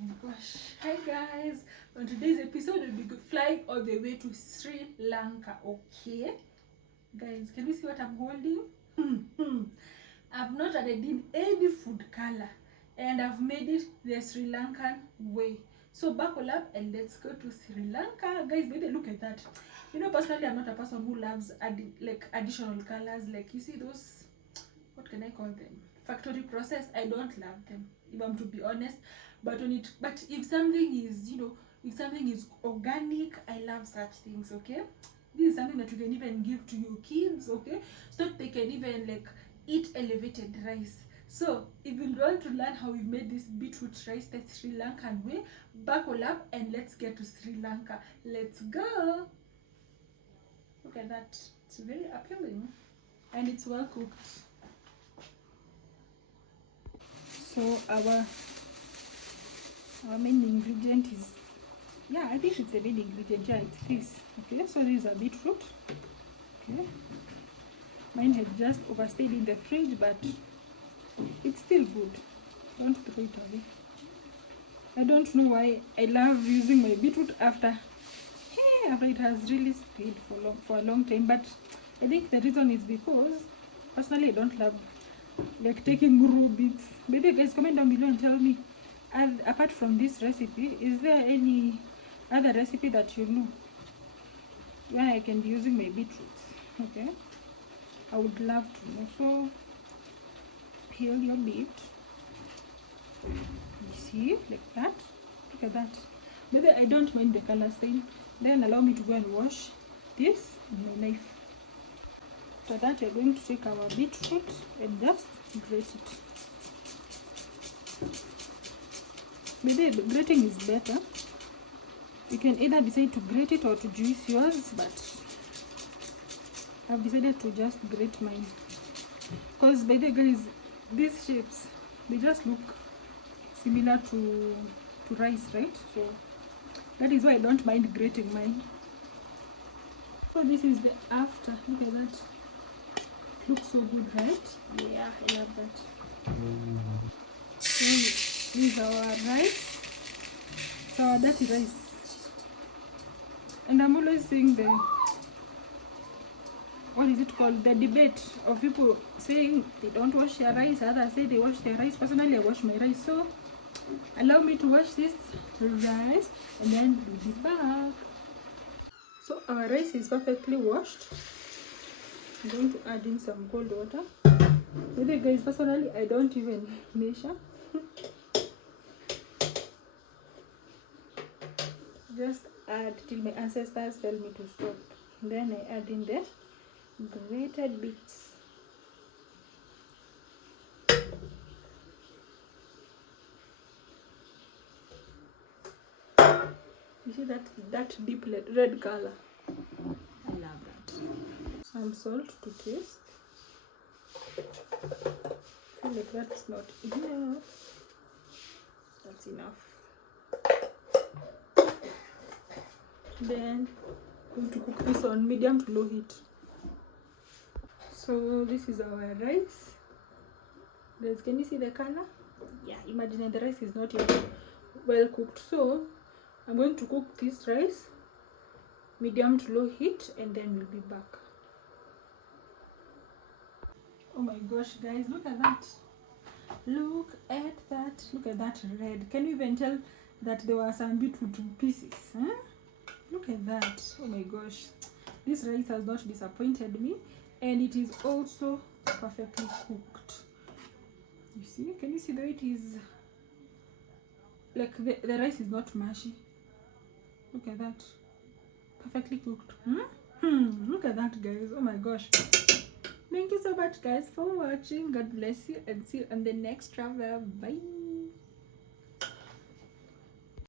Oh my gosh. Hi guys. On today's episode, we'll be flying all the way to Sri Lanka. Okay, guys, can you see what I'm holding? I've not added in any food color, and I've made it the Sri Lankan way. So buckle up and let's go to Sri Lanka, guys. Baby, look at that. You know, personally, I'm not a person who loves additional colors. Like, you see those, what can I call them, factory process. I don't love them, if I'm to be honest. But if something is, if something is organic, I love such things. Okay, this is something that you can even give to your kids. Okay, so that they can even like eat elevated rice. So if you want to learn how we made this beetroot rice the Sri Lankan way, buckle up and let's get to Sri Lanka. Let's go. Look at that, it's very appealing and it's well cooked. So our main ingredient is, yeah, I think it's the main ingredient. Yeah, it's this. Okay, so this is a beetroot. Okay, mine had just overstayed in the fridge, but it's still good. Don't throw it away. I don't know why I love using my beetroot after it has really stayed for a long time, but I think the reason is because personally I don't love like taking raw beets. Maybe guys, comment down below and tell me, and apart from this recipe, is there any other recipe that you know where I can be using my beetroots? Okay, I would love to know. So peel your beet, you see, like that. Look at that. Maybe I don't mind the color stain. Then allow me to go and wash this with my knife. After that, we're going to take our beetroot and just grate it. Maybe grating is better. You can either decide to grate it or to juice yours, but I've decided to just grate mine. Because by the way, guys, these shapes, they just look similar to rice, right? So that is why I don't mind grating mine. So this is the after. Look at that. It looks so good, right? Yeah, I love that. This is our rice. It's our dirty rice. And I'm always seeing the, what is it called? The debate of people saying they don't wash their rice, others say they wash their rice. Personally, I wash my rice. So allow me to wash this rice and then we'll be back. So our rice is perfectly washed. I'm going to add in some cold water. Maybe guys, personally I don't even measure. Just add till my ancestors tell me to stop. Then I add in the grated beets. You see that deep red color? I love that. Some salt to taste. I feel like that's not enough. That's enough. Then I'm going to cook this on medium to low heat. So this is our rice. Guys, can you see the color? Yeah, imagine the rice is not yet well cooked. So I'm going to cook this rice medium to low heat and then we'll be back. Oh my gosh, guys, look at that. Look at that. Look at that red. Can you even tell that there were some beetroot pieces? Huh? Look at that. Oh my gosh. This rice has not disappointed me. And it is also perfectly cooked. You see? Can you see the way it is? Like the rice is not mushy. Look at that. Perfectly cooked. Look at that, guys. Oh my gosh. Thank you so much, guys, for watching. God bless you and see you on the next travel. Bye.